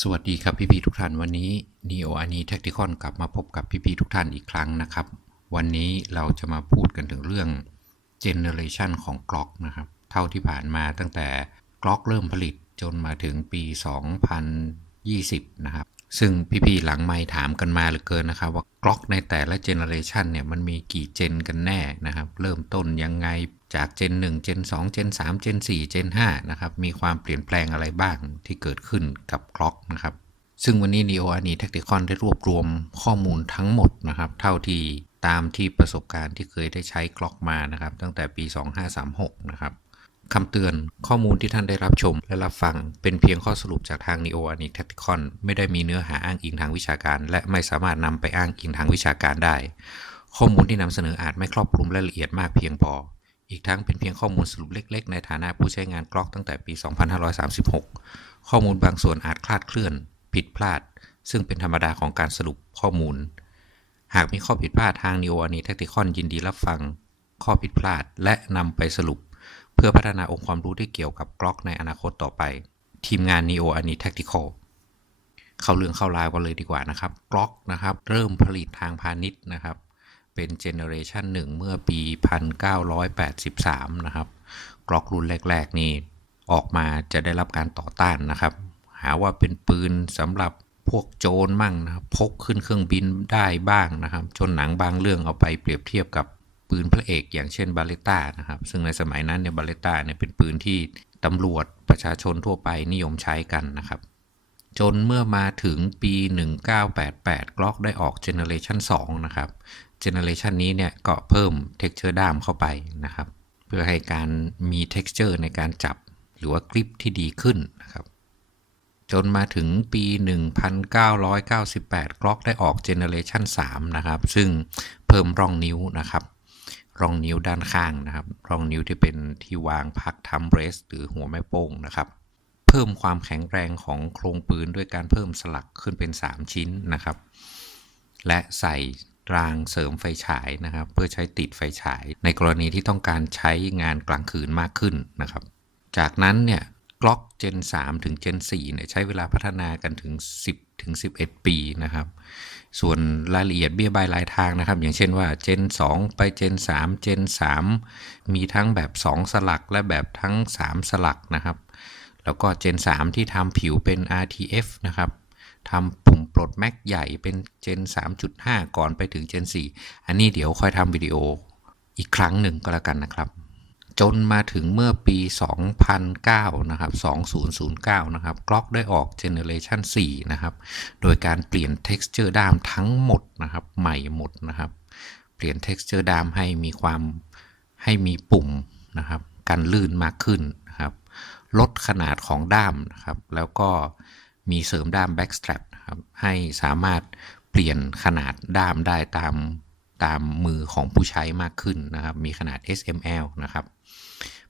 สวัสดีครับพี่ๆทุกท่านวันนี้ Neo a n i Tactical กลับมาพบกับพี่ๆทุกท่านอีกครั้งนะครับ วันนี้เราจะมาพูดกันถึงเรื่อง Generation ของ Glock นะครับ เท่าที่ผ่านมาตั้งแต่ Glock เริ่มผลิตจนมาถึงปี 2020 นะครับ ซึ่งพี่ๆหลังไมค์ถามกันมาเหลือเกินนะครับ ว่า Glock ในแต่ละ Generation เนี่ยมันมีกี่เจนกันแน่นะครับ เริ่มต้นยังไง จากเจน1เจน2เจน3เจน4เจน5นะครับ มีความเปลี่ยนแปลงอะไรบ้างที่เกิดขึ้นกับ Glock นะครับ ซึ่งวันนี้ Neo a n i Tactical ได้รวบรวมข้อมูลทั้งหมดนะครับ เท่าที่ตามที่ประสบการณ์ที่เคยได้ใช้ Glock มานะครับ ตั้งแต่ปี 2536 นะครับคำเตือนข้อมูลที่ท่านได้รับชมและรับฟัง เป็นเพียงข้อสรุปจากทาง Neo a n i Tactical ไม่ได้มีเนื้อหาอ้างอิงทางวิชาการ และไม่สามารถนำไปอ้างอิงทางวิชาการได้ ข้อมูลที่นำเสนออาจไม่ครอบคลุมและละเอียดมากเพียงพอ อีกทั้งเป็นเพียงข้อมูลสรุปเล็ก ๆ ในฐานะผู้ใช้งานกล็อกตั้งแต่ปี 2536 ข้อมูลบางส่วนอาจคลาดเคลื่อน ผิดพลาด ซึ่งเป็นธรรมดาของการสรุปข้อมูล หากมีข้อผิดพลาดทาง Neo a n i Tactical ยินดีรับฟัง ข้อผิดพลาดและนำไปสรุป เพื่อพัฒนาองค์ความรู้ที่เกี่ยวกับกล็อกในอนาคตต่อไป ทีมงาน Neo a n i Tactical เข้าเรื่องเข้าราวกันเลยดีกว่านะครับกล็อกนะครับ เริ่มผลิตทางพาณิชย์นะครับ เป็นเจเนอเรชันหนึ่งเมื่อปี 1983 นะครับ กล็อกรุ่นแรก ๆ นี่ออกมาจะได้รับการต่อต้านนะครับ หาว่าเป็นปืนสำหรับพวกโจรมั่งนะพกขึ้นเครื่องบินได้บ้างนะครับ จนหนังบางเรื่องเอาไปเปรียบเทียบกับปืนพระเอกอย่างเช่นบาเลต้านะครับ ซึ่งในสมัยนั้นเนี่ยบาเลต้าเนี่ยเป็นปืนที่ตำรวจประชาชนทั่วไปนิยมใช้กันนะครับ จนเมื่อมาถึงปี 1988 กล็อกได้ออกเจเนอเรชัน2นะครับ เจเนอเรชันนี้เนี่ยก็เพิ่ม texture ด้ามเข้าไปนะครับ เพื่อให้การมี texture ในการจับหรือว่ากริปที่ดีขึ้นนะครับ จนมาถึงปี 1998 กล็อกได้ออกเจเนอเรชัน3นะครับ ซึ่งเพิ่มร่องนิ้วนะครับ ร่องนิ้วด้านข้างนะครับ ร่องนิ้วที่เป็นที่วางพักทัมเบรส หรือหัวแม่โป้งนะครับ เพิ่มความแข็งแรงของโครงปืนด้วยการเพิ่มสลักขึ้นเป็น 3 ชิ้นนะครับ และใส่ รางเสริมไฟฉายนะครับ เพื่อใช้ติดไฟฉาย ในกรณีที่ต้องการใช้งานกลางคืนมากขึ้นนะครับ จากนั้นเนี่ยกล็อก Gen 3ถึง Gen 4เนี่ยใช้เวลาพัฒนากันถึง 10 ถึง 11 ปีนะครับ ส่วนรายละเอียดเบี้ยใบรายทางนะครับ อย่างเช่นว่า Gen 2ไป Gen 3 Gen 3มีทั้งแบบ 2 สลักและแบบทั้ง 3 สลักนะครับ แล้วก็ Gen 3ที่ทำผิวเป็น RTF นะครับ ทำปุ่มปลดแม็กใหญ่เป็น Gen 3.5 ก่อนไปถึง Gen 4 อันนี้เดี๋ยวค่อยทำวิดีโออีกครั้งหนึ่งก็แล้วกันนะครับ จนมาถึงเมื่อปี 2009 นะครับ 2009 นะครับกล็อกได้ออก Generation 4 นะครับ โดยการเปลี่ยน texture ด้ามทั้งหมดนะครับ ใหม่หมดนะครับ เปลี่ยน texture ด้ามให้มีความให้มีปุ่มนะครับกันลื่นมากขึ้นนะครับ ลดขนาดของด้ามนะครับ แล้วก็ มีเสริมด้าม backstrap นะครับให้สามารถเปลี่ยนขนาดด้ามได้ตามตามมือของผู้ใช้มากขึ้นนะครับ มีขนาด SML นะครับ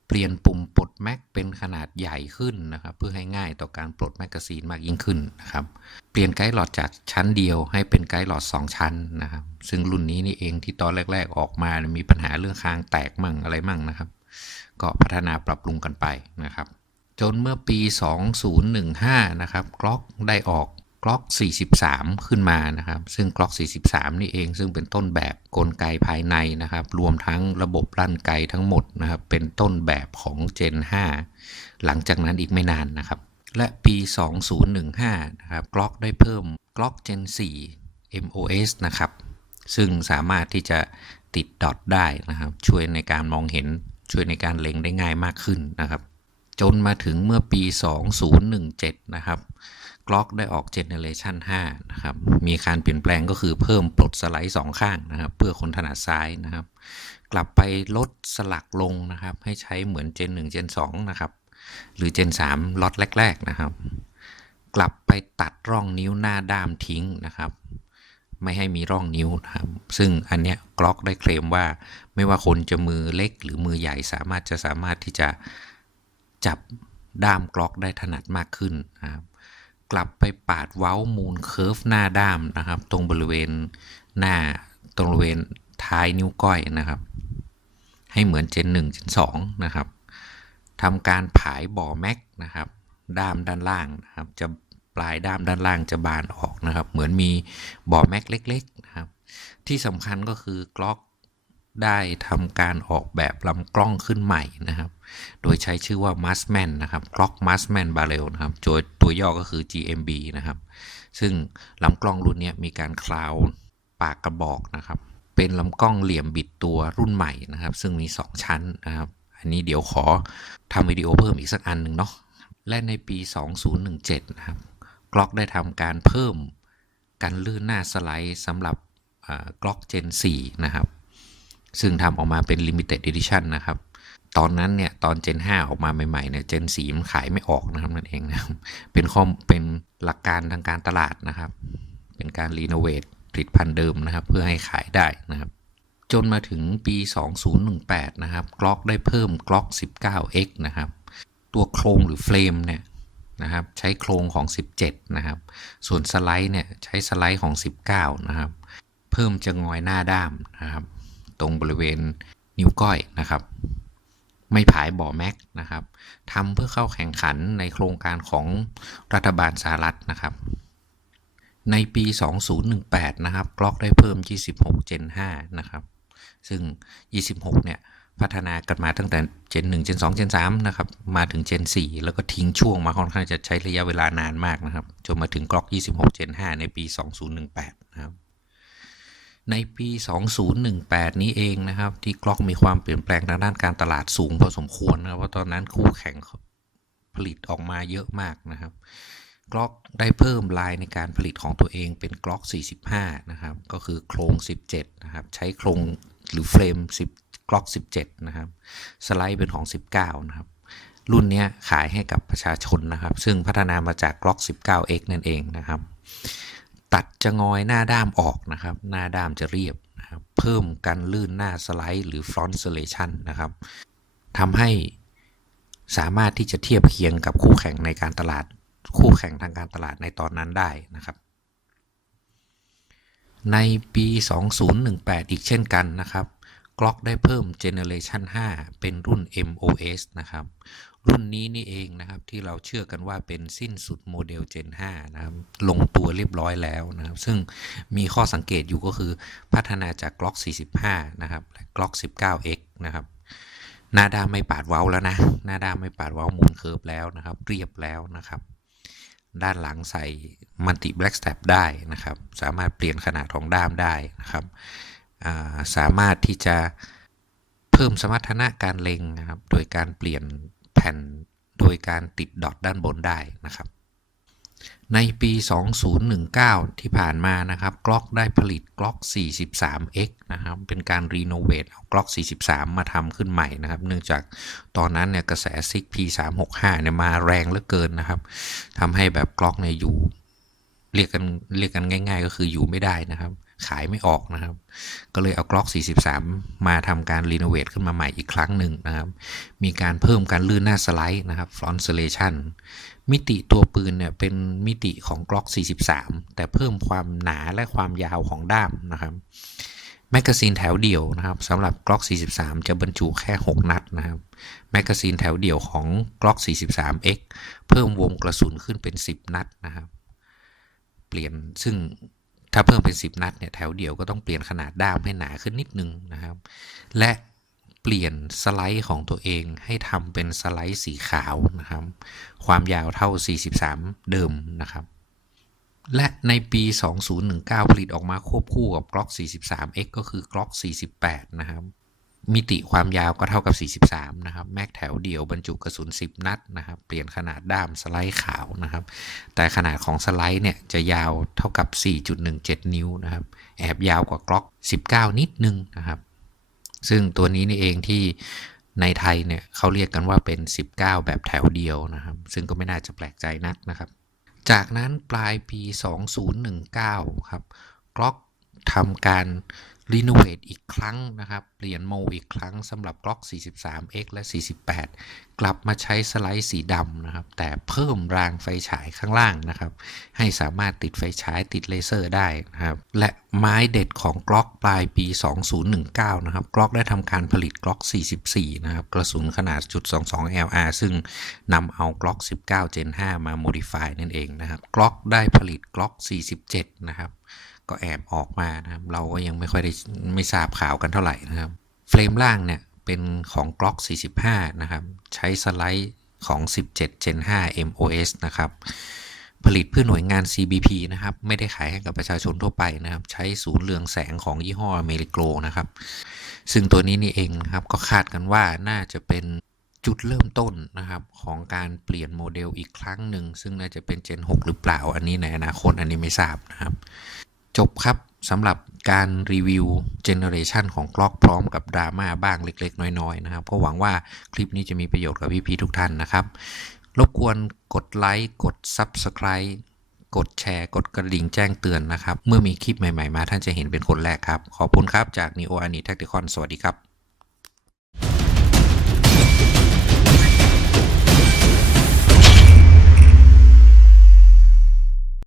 เปลี่ยนปุ่มปลดแม็กเป็นขนาดใหญ่ขึ้นนะครับ เพื่อให้ง่ายต่อการปลดแมกกาซีนมากยิ่งขึ้นนะครับ เปลี่ยนไกด์หลอดจากชั้นเดียวให้เป็นไกด์หลอด 2 ชั้นนะครับ ซึ่งรุ่นนี้นี่เองที่ตอนแรก ๆ ออกมามีปัญหาเรื่องคางแตกมั่งอะไรมั่งนะครับ ก็พัฒนาปรับปรุงกันไปนะครับ จนเมื่อปี 2015 นะครับกล็อกได้ออกกล็อก 43 ขึ้นมานะครับ ซึ่งกล็อก 43 นี่เอง ซึ่งเป็นต้นแบบกลไกภายในนะครับ รวมทั้งระบบลั่นไกทั้งหมดนะครับ เป็นต้นแบบของ Gen 5 หลังจากนั้นอีกไม่นานนะครับ และปี 2015 นะครับกล็อกได้เพิ่มกล็อก Gen 4 MOS นะครับ ซึ่งสามารถที่จะติดดอทได้นะครับ ช่วยในการมองเห็น ช่วยในการเล็งได้ง่ายมากขึ้นนะครับ จนมาถึงเมื่อปี 2017 นะครับกล็อกได้ออกเจเนเรชัน5นะครับ มีการเปลี่ยนแปลงก็คือเพิ่มปลดสไลด์สองข้างนะครับ เพื่อคนถนัดซ้ายนะครับ กลับไปลดสลักลงนะครับ ให้ใช้เหมือนเจน1เจน2นะครับ หรือเจน3ล็อตแรก ๆนะครับ กลับไปตัดร่องนิ้วหน้าด้ามทิ้งนะครับไม่ให้มีร่องนิ้วนะครับ ซึ่งอันเนี้ยกล็อกได้เคลมว่า ไม่ว่าคนจะมือเล็กหรือมือใหญ่สามารถจะสามารถที่จะ จับด้ามกล็อกได้ถนัดมากขึ้นนะครับกลับไปปาดเว้ามูลเคิร์ฟหน้าด้ามนะครับ ตรงบริเวณหน้าตรงบริเวณท้ายนิ้วก้อยนะครับ ให้เหมือนเจน1เจน2นะครับทำการผายบ่อแม็กนะครับ ด้ามด้านล่างนะครับ จะปลายด้ามด้านล่างจะบานออกนะครับ เหมือนมีบ่อแม็กเล็ก ๆ นะครับ ที่สำคัญก็คือกล็อก ได้ทำการออกแบบลำกล้องขึ้นใหม่นะครับ โดยใช้ชื่อว่า m a s m a n นะครับ Glock m a s m a n Barrel นะครับโดยตัวย่อก็คือ GMB นะครับ ซึ่งลำกล้องรุ่นนี้มีการคลาวปากกระบอกนะครับ เป็นลำกล้องเหลี่ยมบิดตัวรุ่นใหม่นะครับ ซึ่งมี 2 ชั้นนะครับ อันนี้เดี๋ยวขอทำวิดีโอเพิ่มอีกสักอันหนึ่งเนาะ และในปี 2017 นะครับกล็อกได้ทำการเพิ่มการลื่นหน้าสไลด์สำหรับกล็อก Gen 4 นะครับ ซึ่งทำออกมาเป็น Limited Edition นะครับ ตอนนั้นเนี่ย ตอน Gen 5 ออกมาใหม่ๆเนี่ย Gen 4มันขายไม่ออกนะครับนั่นเองนะครับเป็นข้อเป็นหลักการทางการตลาดนะครับ เป็นการรีโนเวทผลิตภัณฑ์เดิมนะครับ เพื่อให้ขายได้นะครับ จนมาถึงปี 2018 นะครับกล็อกได้เพิ่มกล็อก 19x นะครับ ตัวโครงหรือเฟรมเนี่ยนะครับใช้โครงของ 17 นะครับ ส่วนสไลด์เนี่ยใช้สไลด์ของ 19 นะครับ เพิ่มจะงอยหน้าด้ามนะครับ ตรงบริเวณนิ้วก้อยนะครับ ไม่ผายบ่อแม็กนะครับทำเพื่อเข้าแข่งขันในโครงการของรัฐบาลสหรัฐนะครับ ในปี 2018 นะครับกล็อกได้เพิ่ม 26 Gen 5 นะครับ ซึ่ง 26 เนี่ยพัฒนากันมาตั้งแต่ Gen 1 Gen 2 Gen 3นะครับ มาถึง Gen 4 แล้วก็ทิ้งช่วงมาค่อนข้างจะใช้ระยะเวลานานมากนะครับ จนมาถึงกล็อก 26 Gen 5 ในปี 2018 นะครับ ในปี 2018 นี้เองนะครับ ที่กล็อกมีความเปลี่ยนแปลงทางด้านการตลาดสูงพอสมควรนะครับเพราะตอนนั้นคู่แข่งผลิตออกมาเยอะมากนะครับกล็อกได้เพิ่มลายในการผลิตของตัวเองเป็นกล็อก45 นะครับ ก็คือโครง 17 นะครับ ใช้โครงหรือเฟรม 10กล็อก 17 นะครับ สไลด์เป็นของ 19 นะครับ รุ่นนี้ขายให้กับประชาชนนะครับ ซึ่งพัฒนามาจากกล็อก 19x นั่นเองนะครับ ตัดจะงอยหน้าด้ามออกนะครับ หน้าด้ามจะเรียบนะครับเพิ่มกันลื่นหน้าสไลด์หรือ front serration นะครับทำให้สามารถที่จะเทียบเคียงกับคู่แข่งในการตลาด คู่แข่งทางการตลาดในตอนนั้นได้นะครับ ในปี 2018 อีกเช่นกันนะครับกล็อกได้เพิ่ม Generation 5 เป็นรุ่น MOS นะครับ รุ่นนี้นี่เองนะครับที่เราเชื่อกันว่าเป็นสิ้นสุดโมเดล Gen 5นะครับลงตัวเรียบร้อยแล้วนะครับ ซึ่งมีข้อสังเกตอยู่ก็คือพัฒนาจากกล็อก45 นะครับและกล็อก 19x นะครับหน้าด้ามไม่ปาดเว้าแล้วนะ หน้าด้ามไม่ปาดเว้ามูนเคิร์ฟแล้วนะครับ เรียบแล้วนะครับ ด้านหลังใส่มัลติแบล็กส t ต p ได้นะครับ สามารถเปลี่ยนขนาดของด้ามได้นะครับสามารถที่จะเพิ่มสมรรถนะการเล็งนะครับ โดยการเปลี่ยน แผ่นโดยการติดดอทด้านบนได้นะครับ ในปี 2019 ที่ผ่านมานะครับกล็อกได้ผลิตกล็อก 43x นะครับ เป็นการรีโนเวทเอากล็อก 43 มาทำขึ้นใหม่นะครับ เนื่องจากตอนนั้นเนี่ยกระแสซิก P365 เนี่ยมาแรงเหลือเกินนะครับทำให้แบบกล็อกเนี่ยอยู่เรียกกันเรียกกันง่าย ๆ ก็คืออยู่ไม่ได้นะครับ ขายไม่ออกนะครับ ก็เลยเอากล็อก 43 มาทำการรีโนเวทขึ้นมาใหม่อีกครั้งหนึ่งนะครับ มีการเพิ่มการลื่นหน้าสไลด์นะครับ front serration มิติตัวปืนเนี่ยเป็นมิติของกล็อก 43 แต่เพิ่มความหนาและความยาวของด้ามนะครับแมกกาซีนแถวเดี่ยวนะครับสำหรับกล็อก 43 จะบรรจุแค่ 6 นัดนะครับแมกกาซีนแถวเดี่ยวของกล็อก 43x เพิ่มวงกระสุนขึ้นเป็น 10 นัดนะครับ เปลี่ยนซึ่ง ถ้าเพิ่มเป็น 10 นัดเนี่ยแถวเดียวก็ต้องเปลี่ยนขนาดด้ามให้หนาขึ้นนิดนึงนะครับ และเปลี่ยนสไลด์ของตัวเองให้ทำเป็นสไลด์สีขาวนะครับ ความยาวเท่า 43 เดิมนะครับ และในปี 2019 ผลิตออกมาควบคู่กับกล็อก 43x ก็คือกล็อก 48 นะครับ มิติความยาวก็เท่ากับ 43 นะครับ แม็กแถวเดียวบรรจุกระสุน 10 นัดนะครับ เปลี่ยนขนาดด้ามสไลด์ขาวนะครับ แต่ขนาดของสไลด์เนี่ยจะยาวเท่ากับ 4.17 นิ้วนะครับ แอบยาวกว่ากล็อก 19 นิดนึงนะครับ ซึ่งตัวนี้นี่เองที่ในไทยเนี่ยเขาเรียกกันว่าเป็น 19 แบบแถวเดียวนะครับ ซึ่งก็ไม่น่าจะแปลกใจนักนะครับ จากนั้นปลายปี 2019 ครับกล็อกทำการ รีโนเวทอีกครั้งนะครับ เปลี่ยนโมอีกครั้งสำหรับกล็อก 43X และ 48 กลับมาใช้สไลด์สีดำนะครับ แต่เพิ่มรางไฟฉายข้างล่างนะครับ ให้สามารถติดไฟฉายติดเลเซอร์ได้นะครับ และไม้เด็ดของกล็อกปลายปี 2019 นะครับกล็อกได้ทำการผลิตกล็อก 44 นะครับ กระสุนขนาดจุด22 LR ซึ่งนำเอากล็อก 19 Gen 5 มา modify นั่นเองนะครับกล็อกได้ผลิตกล็อก 47 นะครับ ก็แอบออกมานะครับ เราก็ยังไม่ค่อยได้ไม่ทราบข่าวกันเท่าไหร่นะครับ เฟรมล่างเนี่ยเป็นของ Glock 45 นะครับ ใช้สไลด์ของ 17 Gen 5 MOS นะครับ ผลิตเพื่อหน่วยงาน CBP นะครับ ไม่ได้ขายให้กับประชาชนทั่วไปนะครับ ใช้ศูนย์เรืองแสงของยี่ห้ออเมริโกรนะครับ ซึ่งตัวนี้นี่เองนะครับ ก็คาดกันว่าน่าจะเป็นจุดเริ่มต้นนะครับของการเปลี่ยนโมเดลอีกครั้งหนึ่ง ซึ่งน่าจะเป็น Gen 6 หรือเปล่า อันนี้ในอนาคตอันนี้ไม่ทราบนะครับ จบครับสำหรับการรีวิวเจเนอเรชันของกล็อกพร้อมกับดราม่าบ้างเล็ก ๆ น้อยๆนะครับก็หวังว่าคลิปนี้จะมีประโยชน์กับพี่ๆทุกท่านนะครับ รบกวนกดไลค์กด Subscribe กดแชร์ กดกระดิ่งแจ้งเตือนนะครับ เมื่อมีคลิปใหม่ ๆ มาท่านจะเห็นเป็นคนแรกครับ ขอบคุณครับจาก Neo a n i Tacticon สวัสดีครับ